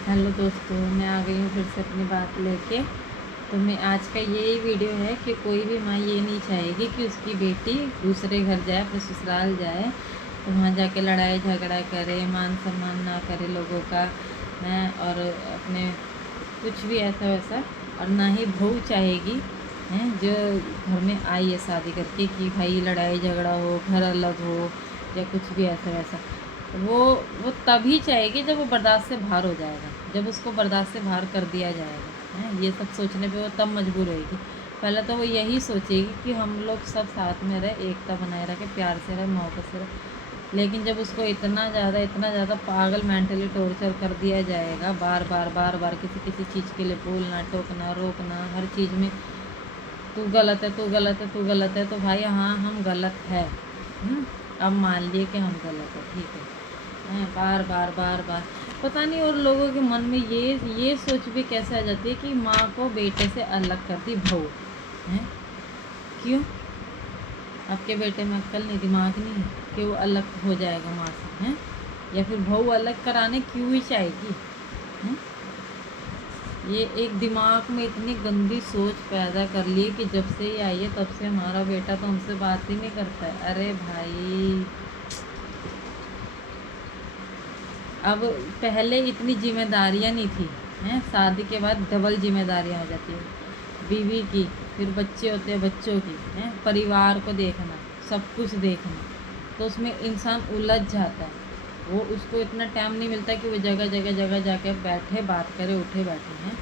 Hello दोस्तों, मैं आ गई हूँ फिर से अपनी बात लेके। तो मैं आज का यही वीडियो है कि कोई भी माँ ये नहीं चाहेगी कि उसकी बेटी दूसरे घर जाए, अपने ससुराल जाए तो वहाँ जाके लड़ाई झगड़ा करे, मान सम्मान ना करे लोगों का है, और अपने कुछ भी ऐसा वैसा। और ना ही बहू चाहेगी हैं जो घर में आई है शादी करके कि भाई लड़ाई झगड़ा हो, घर अलग हो या कुछ भी ऐसा वैसा। वो वो तभी चाहेगी जब वो बर्दाश्त से बाहर हो जाएगा, जब उसको बर्दाश्त से बाहर कर दिया जाएगा है। ये सब सोचने पे वो तब मजबूर होएगी। पहले तो वो यही सोचेगी कि हम लोग सब साथ में रहे, एकता बनाए रखे, प्यार से रहे, मोहब्बत से रहे। लेकिन जब उसको इतना ज़्यादा पागल मेंटली टॉर्चर कर दिया जाएगा, बार बार बार बार किसी किसी चीज़ के लिए बोलना, टोकना, रोकना, हर चीज़ में तू गलत है, तू गलत है, तू गलत है, तो भाई हाँ हम गलत है। अब मान लिए कि हम गलत है, ठीक है। बार बार बार बार पता नहीं, और लोगों के मन में ये सोच भी कैसे आ जाती है कि माँ को बेटे से अलग कर दी बहू है। क्यों? आपके बेटे में अक्ल नहीं, दिमाग नहीं है कि वो अलग हो जाएगा माँ से हैं? या फिर बहू अलग कराने क्यों ही चाहेगी हैं? ये एक दिमाग में इतनी गंदी सोच पैदा कर ली कि जब से ये आई है तब से हमारा बेटा तो हमसे बात ही नहीं करता है। अरे भाई, अब पहले इतनी जिम्मेदारियां नहीं थी हैं, शादी के बाद डबल जिम्मेदारियां हो जाती है। बीवी की, फिर बच्चे होते हैं, बच्चों की हैं, परिवार को देखना, सब कुछ देखना। तो उसमें इंसान उलझ जाता है। वो उसको इतना टाइम नहीं मिलता कि वो जगह जाके बैठे बात करे, उठे बैठे हैं।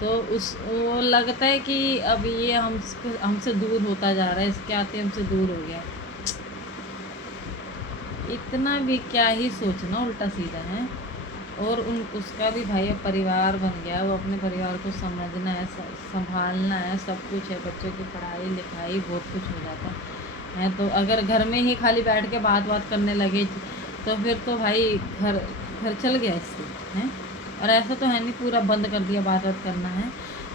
तो उस वो लगता है कि अब ये हमसे दूर होता जा रहा है, इसके आते हमसे दूर हो गया। इतना भी क्या ही सोचना, उल्टा सीधा है। और उसका भी भाई अब परिवार बन गया, वो अपने परिवार को समझना है, संभालना है, सब कुछ है, बच्चों की पढ़ाई लिखाई बहुत कुछ हो जाता है। तो अगर घर में ही खाली बैठ के बात करने लगे तो फिर तो भाई घर घर चल गया इससे हैं। और ऐसा तो है नहीं पूरा बंद कर दिया बात करना है।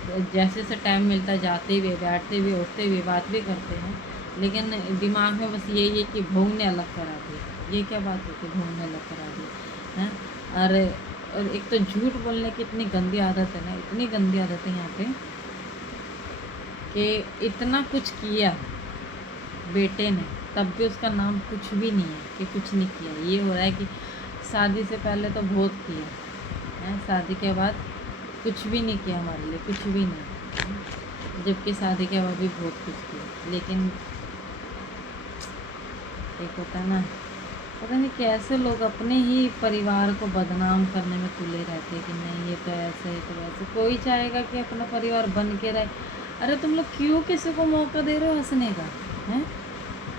तो जैसे से टाइम मिलता है जाते हुए, बैठते हुए, उठते हुए बात भी करते हैं। लेकिन दिमाग में बस यही है कि बहू ने अलग करा दिया। ये क्या बात होती है, बहू ने अलग करा दिया हैं। और एक तो झूठ बोलने की इतनी गंदी आदत है ना, इतनी गंदी आदत है यहाँ पे कि इतना कुछ किया बेटे ने तब भी उसका नाम कुछ भी नहीं है कि कुछ नहीं किया। ये हो रहा है कि शादी से पहले तो बहुत किया है, शादी के बाद कुछ भी नहीं किया हमारे लिए, कुछ भी नहीं। जबकि शादी के बाद भी बहुत कुछ किया। लेकिन एक होता है ना, पता नहीं कैसे लोग अपने ही परिवार को बदनाम करने में तुले रहते हैं कि नहीं ये तो ऐसे है, तो वैसे। कोई चाहेगा कि अपना परिवार बन के रहे। अरे तुम लोग क्यों किसी को मौका दे रहे हो हंसने का हैं?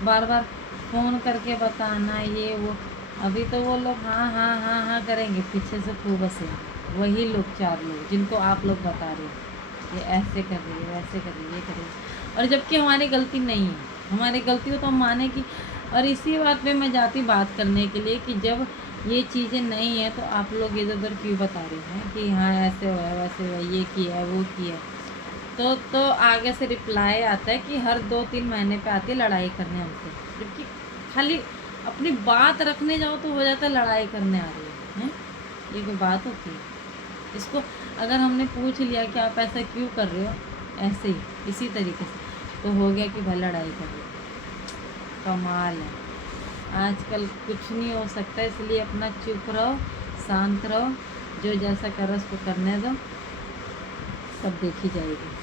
बार बार फ़ोन करके बताना ये वो। अभी तो वो लोग हाँ हाँ हाँ हाँ करेंगे, पीछे से खूब हंसेंगे वही लोग, चार लोग जिनको आप लोग बता रहे हो ये ऐसे कर रही है, वैसे कर रही है, ये कर रही है। और जबकि हमारी गलती नहीं है, हमारी गलती हो तो हम माने कि। और इसी बात पे मैं जाती बात करने के लिए कि जब ये चीज़ें नहीं है तो आप लोग इधर उधर क्यों बता रहे हैं कि हाँ ऐसे हुआ है, वैसे हुआ, ये किया है, वो किया है। तो आगे से रिप्लाई आता है कि हर 2-3 महीने पे आती है लड़ाई करने हमसे। जबकि खाली अपनी बात रखने जाओ तो हो जाता है लड़ाई करने आ रही है। ये कोई बात होती है? इसको अगर हमने पूछ लिया कि आप ऐसा क्यों कर रहे हो, ऐसे ही इसी तरीके से, तो हो गया कि भाई लड़ाई कर रहे हो। कमाल है। आजकल कुछ नहीं हो सकता, इसलिए अपना चुप रहो, शांत रहो, जो जैसा कर रहा उसको करने दो, सब देखी जाएगी।